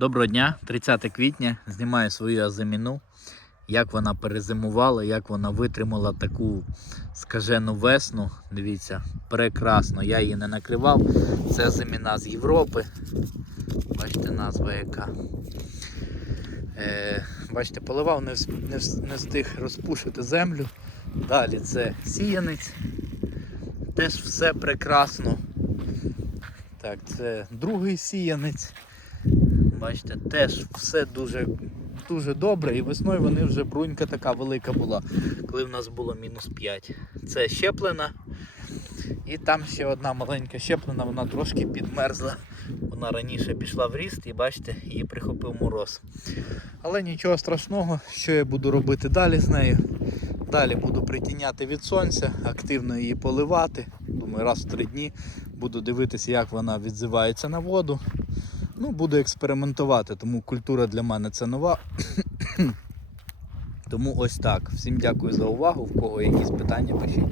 Доброго дня, 30 квітня. Знімаю свою азиміну. Як вона перезимувала, як вона витримала таку скажену весну. Дивіться, прекрасно. Я її не накривав. Це азиміна з Європи. Бачите, назва яка. Е, бачите, поливав, не, не, не встиг розпушити землю. Далі це сіянець. Теж все прекрасно. Так, це другий сіянець. Бачите, теж все дуже, дуже добре. І весною вони вже брунька така велика була, коли в нас було мінус 5. Це щеплена. І там ще одна маленька щеплена, вона трошки підмерзла. Вона раніше пішла в ріст і бачите, її прихопив мороз. Але нічого страшного, що я буду робити далі з нею. Далі буду притіняти від сонця, активно її поливати. Думаю, раз в три дні буду дивитися, як вона відзивається на воду. Ну, буду експериментувати, тому культура для мене це нова. тому ось так. Всім дякую за увагу. В кого якісь питання пишіть.